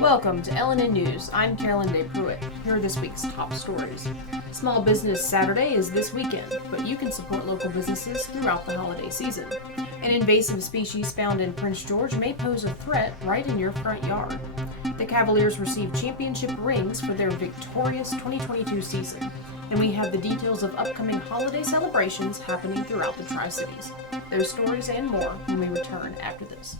Welcome to LNN News. I'm Carolyn Day Pruitt. Here are this week's top stories. Small Business Saturday is this weekend, but you can support local businesses throughout the holiday season. An invasive species found in Prince George may pose a threat right in your front yard. The Cavaliers received championship rings for their victorious 2022 season, and we have the details of upcoming holiday celebrations happening throughout the Tri-Cities. Those stories and more when we return after this.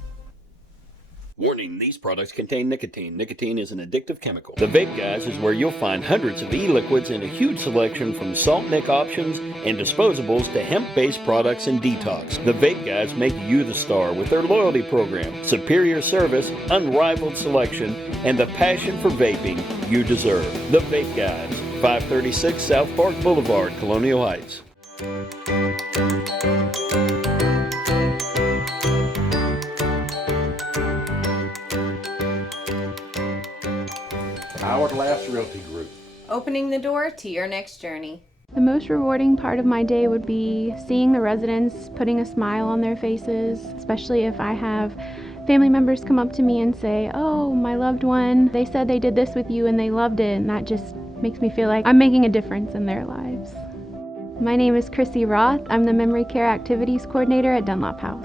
Warning, these products contain nicotine. Nicotine is an addictive chemical. The Vape Guys is where you'll find hundreds of e-liquids and a huge selection from salt nic options and disposables to hemp-based products and detox. The Vape Guys make you the star with their loyalty program, superior service, unrivaled selection, and the passion for vaping you deserve. The Vape Guys, 536 South Park Boulevard, Colonial Heights. Hourglass Realty Group. Opening the door to your next journey. The most rewarding part of my day would be seeing the residents putting a smile on their faces, especially if I have family members come up to me and say, "Oh, my loved one, they said they did this with you and they loved it," and that just makes me feel like I'm making a difference in their lives. My name is Chrissy Roth. I'm the Memory Care Activities Coordinator at Dunlop House.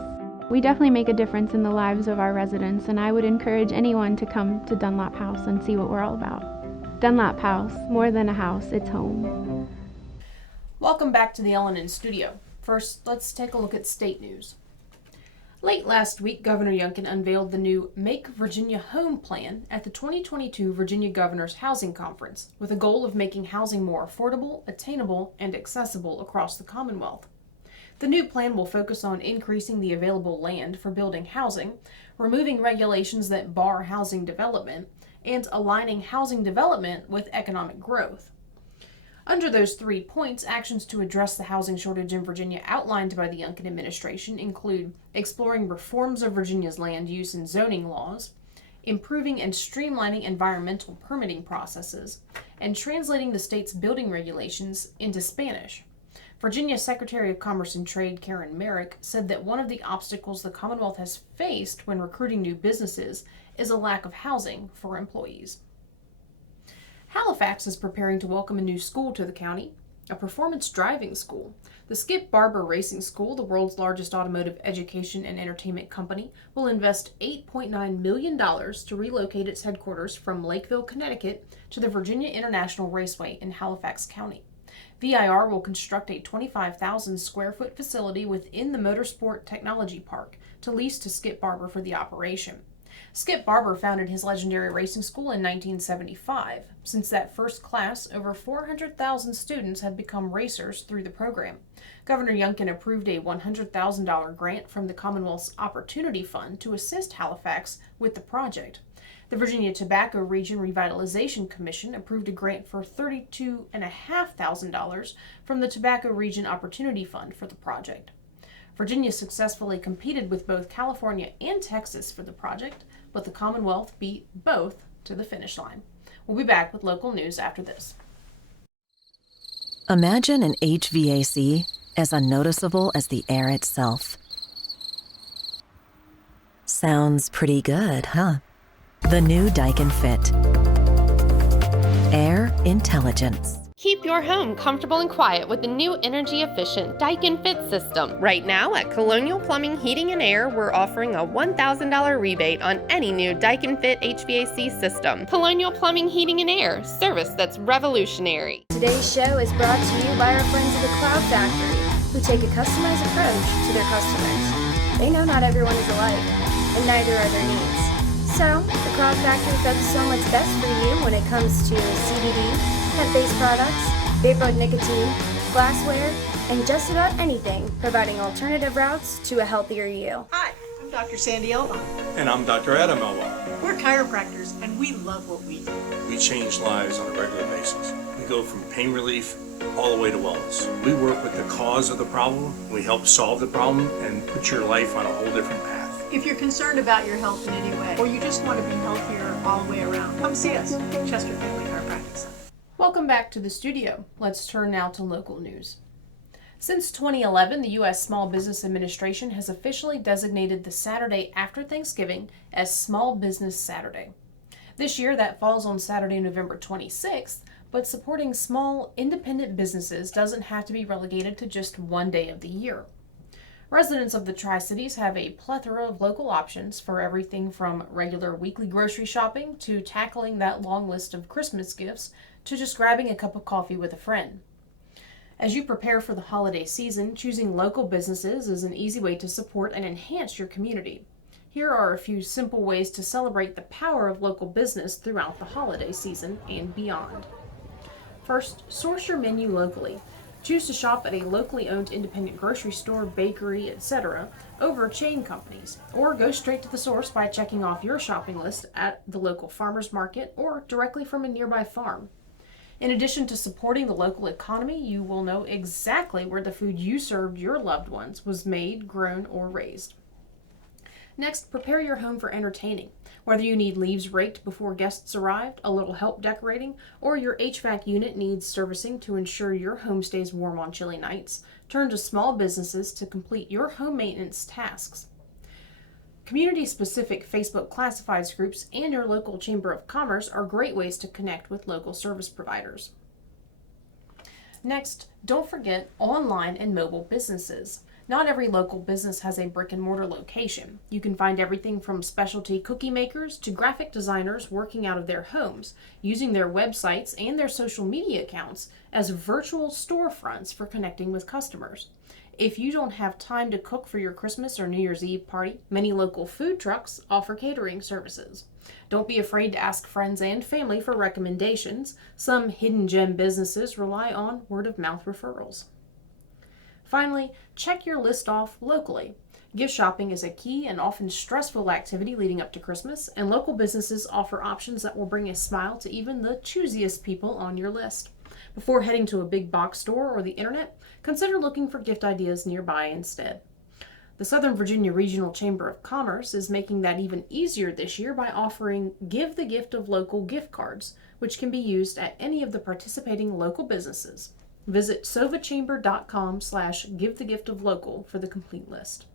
We definitely make a difference in the lives of our residents, and I would encourage anyone to come to Dunlop House and see what we're all about. Dunlop House, more than a house, it's home. Welcome back to the LNN studio. First, let's take a look at state news. Late last week, Governor Youngkin unveiled the new Make Virginia Home plan at the 2022 Virginia Governor's Housing Conference, with a goal of making housing more affordable, attainable, and accessible across the Commonwealth. The new plan will focus on increasing the available land for building housing, removing regulations that bar housing development, and aligning housing development with economic growth. Under those 3 points, actions to address the housing shortage in Virginia outlined by the Youngkin administration include exploring reforms of Virginia's land use and zoning laws, improving and streamlining environmental permitting processes, and translating the state's building regulations into Spanish. Virginia Secretary of Commerce and Trade Karen Merrick said that one of the obstacles the Commonwealth has faced when recruiting new businesses is a lack of housing for employees. Halifax is preparing to welcome a new school to the county, a performance driving school. The Skip Barber Racing School, the world's largest automotive education and entertainment company, will invest $8.9 million to relocate its headquarters from Lakeville, Connecticut to the Virginia International Raceway in Halifax County. VIR will construct a 25,000 square foot facility within the Motorsport Technology Park to lease to Skip Barber for the operation. Skip Barber founded his legendary racing school in 1975. Since that first class, over 400,000 students have become racers through the program. Governor Youngkin approved a $100,000 grant from the Commonwealth's Opportunity Fund to assist Halifax with the project. The Virginia Tobacco Region Revitalization Commission approved a grant for $32,500 from the Tobacco Region Opportunity Fund for the project. Virginia successfully competed with both California and Texas for the project, but the Commonwealth beat both to the finish line. We'll be back with local news after this. Imagine an HVAC as unnoticeable as the air itself. Sounds pretty good, huh? The new Daikin Fit. Air intelligence. Keep your home comfortable and quiet with the new energy-efficient Daikin Fit system. Right now at Colonial Plumbing, Heating, and Air, we're offering a $1,000 rebate on any new Daikin Fit HVAC system. Colonial Plumbing, Heating, and Air, service that's revolutionary. Today's show is brought to you by our friends at the Cloud Factory, who take a customized approach to their customers. They know not everyone is alike, and neither are their needs. So, the Cloud Factory focuses on what's best for you when it comes to CBD, hemp-based products, vapor nicotine, glassware, and just about anything, providing alternative routes to a healthier you. Hi, I'm Dr. Sandy Elba. And I'm Dr. Adam Elba. We're chiropractors, and we love what we do. We change lives on a regular basis. We go from pain relief all the way to wellness. We work with the cause of the problem, we help solve the problem, and put your life on a whole different path. If you're concerned about your health in any way, or you just want to be healthier all the way around, come see us, Chester Family Chiropractic Center. Welcome back to the studio. Let's turn now to local news. Since 2011, the U.S. Small Business Administration has officially designated the Saturday after Thanksgiving as Small Business Saturday. This year, that falls on Saturday, November 26th, but supporting small, independent businesses doesn't have to be relegated to just one day of the year. Residents of the Tri-Cities have a plethora of local options for everything from regular weekly grocery shopping to tackling that long list of Christmas gifts to just grabbing a cup of coffee with a friend. As you prepare for the holiday season, choosing local businesses is an easy way to support and enhance your community. Here are a few simple ways to celebrate the power of local business throughout the holiday season and beyond. First, source your menu locally. Choose to shop at a locally owned independent grocery store, bakery, etc. over chain companies, or go straight to the source by checking off your shopping list at the local farmer's market or directly from a nearby farm. In addition to supporting the local economy, you will know exactly where the food you served your loved ones was made, grown, or raised. Next, prepare your home for entertaining. Whether you need leaves raked before guests arrived, a little help decorating, or your HVAC unit needs servicing to ensure your home stays warm on chilly nights, turn to small businesses to complete your home maintenance tasks. Community-specific Facebook classifieds groups and your local Chamber of Commerce are great ways to connect with local service providers. Next, don't forget online and mobile businesses. Not every local business has a brick-and-mortar location. You can find everything from specialty cookie makers to graphic designers working out of their homes, using their websites and their social media accounts as virtual storefronts for connecting with customers. If you don't have time to cook for your Christmas or New Year's Eve party, many local food trucks offer catering services. Don't be afraid to ask friends and family for recommendations. Some hidden gem businesses rely on word-of-mouth referrals. Finally, check your list off locally. Gift shopping is a key and often stressful activity leading up to Christmas, and local businesses offer options that will bring a smile to even the choosiest people on your list. Before heading to a big box store or the internet, consider looking for gift ideas nearby instead. The Southern Virginia Regional Chamber of Commerce is making that even easier this year by offering Give the Gift of Local gift cards, which can be used at any of the participating local businesses. Visit sovachamber.com/givethegiftoflocal for the complete list.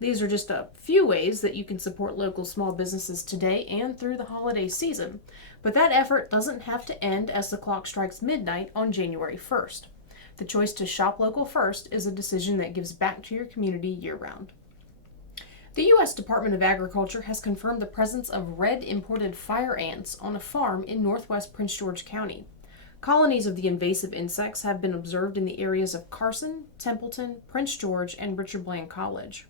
These are just a few ways that you can support local small businesses today and through the holiday season, but that effort doesn't have to end as the clock strikes midnight on January 1st. The choice to shop local first is a decision that gives back to your community year-round. The U.S. Department of Agriculture has confirmed the presence of red imported fire ants on a farm in northwest Prince George County. Colonies of the invasive insects have been observed in the areas of Carson, Templeton, Prince George, and Richard Bland College.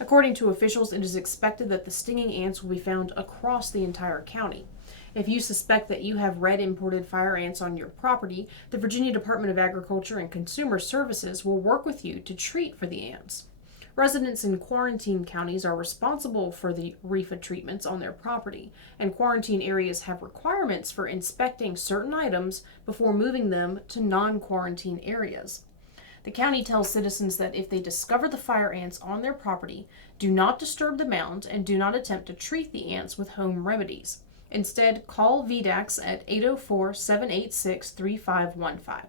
According to officials, it is expected that the stinging ants will be found across the entire county. If you suspect that you have red imported fire ants on your property, the Virginia Department of Agriculture and Consumer Services will work with you to treat for the ants. Residents in quarantine counties are responsible for the REFA treatments on their property, and quarantine areas have requirements for inspecting certain items before moving them to non-quarantine areas. The county tells citizens that if they discover the fire ants on their property, do not disturb the mound and do not attempt to treat the ants with home remedies. Instead, call VDAX at 804-786-3515.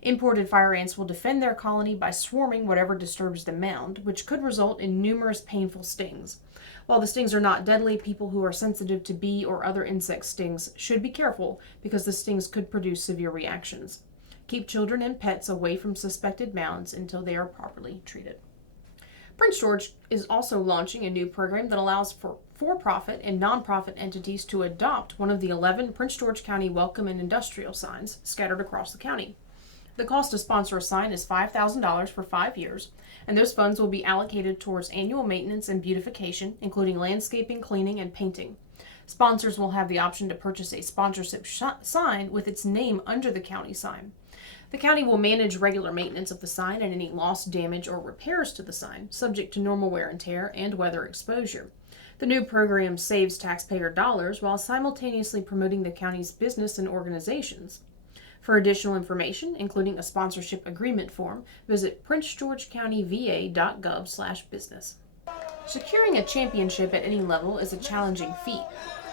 Imported fire ants will defend their colony by swarming whatever disturbs the mound, which could result in numerous painful stings. While the stings are not deadly, people who are sensitive to bee or other insect stings should be careful because the stings could produce severe reactions. Keep children and pets away from suspected mounds until they are properly treated. Prince George is also launching a new program that allows for for-profit and nonprofit entities to adopt one of the 11 Prince George County welcome and industrial signs scattered across the county. The cost to sponsor a sign is $5,000 for 5 years, and those funds will be allocated towards annual maintenance and beautification, including landscaping, cleaning, and painting. Sponsors will have the option to purchase a sponsorship sign with its name under the county sign. The county will manage regular maintenance of the sign and any loss, damage, or repairs to the sign, subject to normal wear and tear and weather exposure. The new program saves taxpayer dollars while simultaneously promoting the county's business and organizations. For additional information, including a sponsorship agreement form, visit princegeorgecountyva.gov/business. Securing a championship at any level is a challenging feat.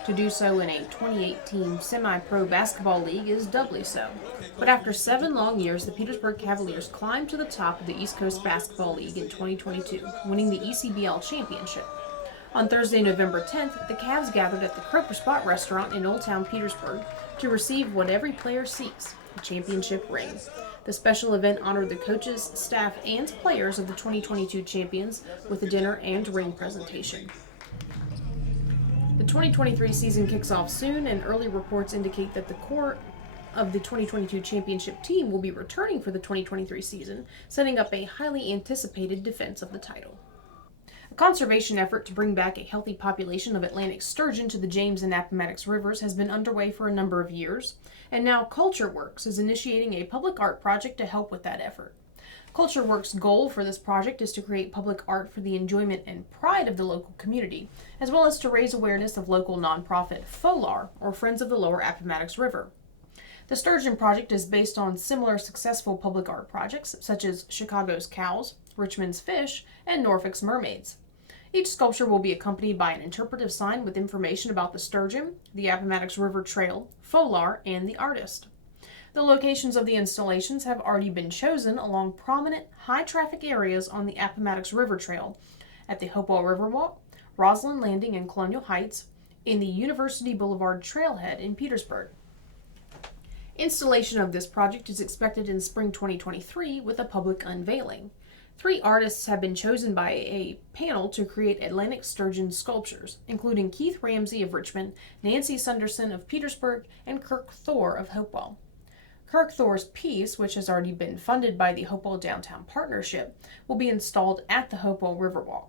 To do so in a 28-team semi-pro basketball league is doubly so. But after 7 long years, the Petersburg Cavaliers climbed to the top of the East Coast Basketball League in 2022, winning the ECBL championship. On Thursday, November 10th, the Cavs gathered at the Croaker Spot restaurant in Old Town Petersburg to receive what every player seeks, a championship ring. The special event honored the coaches, staff, and players of the 2022 champions with a dinner and ring presentation. The 2023 season kicks off soon, and early reports indicate that the core of the 2022 championship team will be returning for the 2023 season, setting up a highly anticipated defense of the title. A conservation effort to bring back a healthy population of Atlantic sturgeon to the James and Appomattox rivers has been underway for a number of years, and now CultureWorks is initiating a public art project to help with that effort. CultureWorks' goal for this project is to create public art for the enjoyment and pride of the local community, as well as to raise awareness of local nonprofit FOLAR, or Friends of the Lower Appomattox River. The Sturgeon Project is based on similar successful public art projects, such as Chicago's Cows, Richmond's Fish, and Norfolk's Mermaids. Each sculpture will be accompanied by an interpretive sign with information about the sturgeon, the Appomattox River Trail, FOLAR, and the artist. The locations of the installations have already been chosen along prominent, high-traffic areas on the Appomattox River Trail at the Hopewell Riverwalk, Roslyn Landing and Colonial Heights, in the University Boulevard Trailhead in Petersburg. Installation of this project is expected in spring 2023 with a public unveiling. 3 artists have been chosen by a panel to create Atlantic sturgeon sculptures, including Keith Ramsey of Richmond, Nancy Sunderson of Petersburg, and Kirk Thor of Hopewell. Kirk Thor's piece, which has already been funded by the Hopewell Downtown Partnership, will be installed at the Hopewell Riverwalk.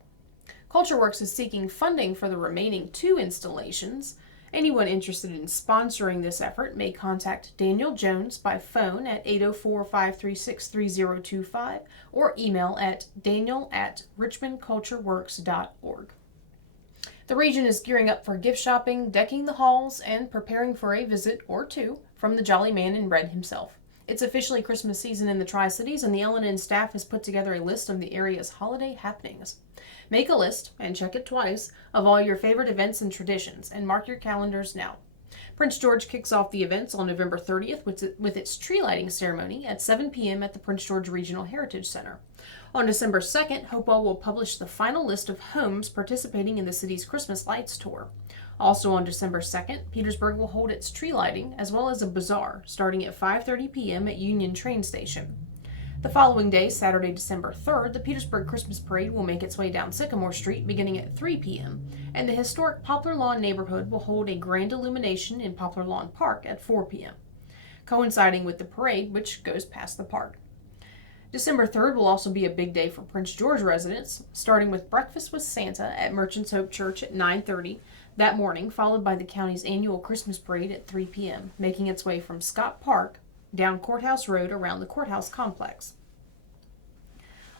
CultureWorks is seeking funding for the remaining 2 installations. Anyone interested in sponsoring this effort may contact Daniel Jones by phone at 804-536-3025 or email at daniel@richmondcultureworks.org. The region is gearing up for gift shopping, decking the halls, and preparing for a visit or 2 from the Jolly Man in Red himself. It's officially Christmas season in the Tri-Cities, and the LNN staff has put together a list of the area's holiday happenings. Make a list, and check it twice, of all your favorite events and traditions, and mark your calendars now. Prince George kicks off the events on November 30th with its tree lighting ceremony at 7 p.m. at the Prince George Regional Heritage Center. On December 2nd, Hopewell will publish the final list of homes participating in the city's Christmas Lights Tour. Also on December 2nd, Petersburg will hold its tree lighting as well as a bazaar starting at 5:30 p.m. at Union Train Station. The following day, Saturday, December 3rd, the Petersburg Christmas Parade will make its way down Sycamore Street beginning at 3 p.m., and the historic Poplar Lawn neighborhood will hold a grand illumination in Poplar Lawn Park at 4 p.m., coinciding with the parade, which goes past the park. December 3rd will also be a big day for Prince George residents, starting with breakfast with Santa at Merchants Hope Church at 9:30 that morning, followed by the county's annual Christmas Parade at 3 p.m., making its way from Scott Park down Courthouse Road around the courthouse complex.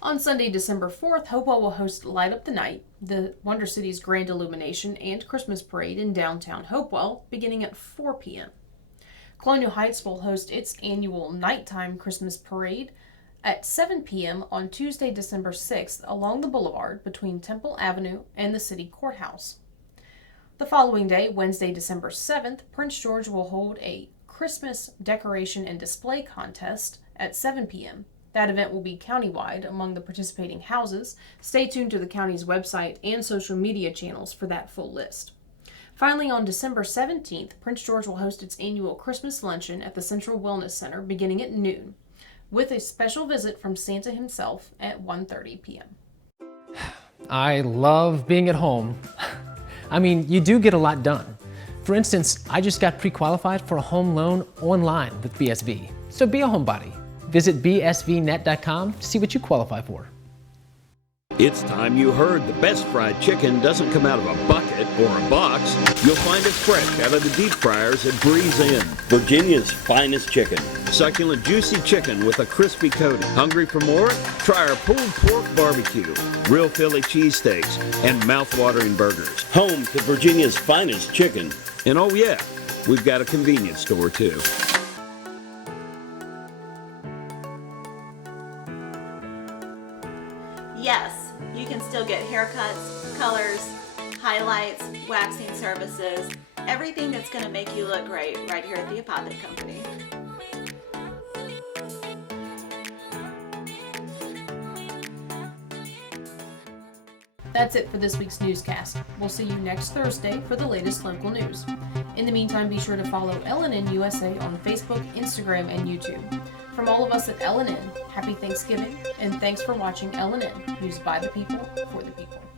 On Sunday, December 4th, Hopewell will host Light Up the Night, the Wonder City's grand illumination and Christmas parade in downtown Hopewell, beginning at 4 p.m. Colonial Heights will host its annual nighttime Christmas parade at 7 p.m. on Tuesday, December 6th, along the boulevard between Temple Avenue and the city courthouse. The following day, Wednesday, December 7th, Prince George will hold a Christmas decoration and display contest at 7 p.m. That event will be countywide among the participating houses. Stay tuned to the county's website and social media channels for that full list. Finally, on December 17th, Prince George will host its annual Christmas luncheon at the Central Wellness Center beginning at noon, with a special visit from Santa himself at 1:30 p.m. I love being at home. I mean, you do get a lot done. For instance, I just got pre-qualified for a home loan online with BSV. So be a homebody. Visit bsvnet.com to see what you qualify for. It's time you heard the best fried chicken doesn't come out of a bucket or a box. You'll find it fresh out of the deep fryers at Breeze Inn. Virginia's finest chicken. Succulent, juicy chicken with a crispy coating. Hungry for more? Try our pulled pork barbecue, real Philly cheesesteaks, and mouth-watering burgers. Home to Virginia's finest chicken. And oh yeah, we've got a convenience store too. Yes, you can still get haircuts, colors, highlights, waxing services, Everything that's going to make you look great right here at the Apothic Company. That's it for this week's newscast. We'll see you next Thursday for the latest local news. In the meantime, be sure to follow LNN USA on Facebook, Instagram, and YouTube. From all of us at LNN, happy Thanksgiving, and thanks for watching LNN, News by the People, for the People.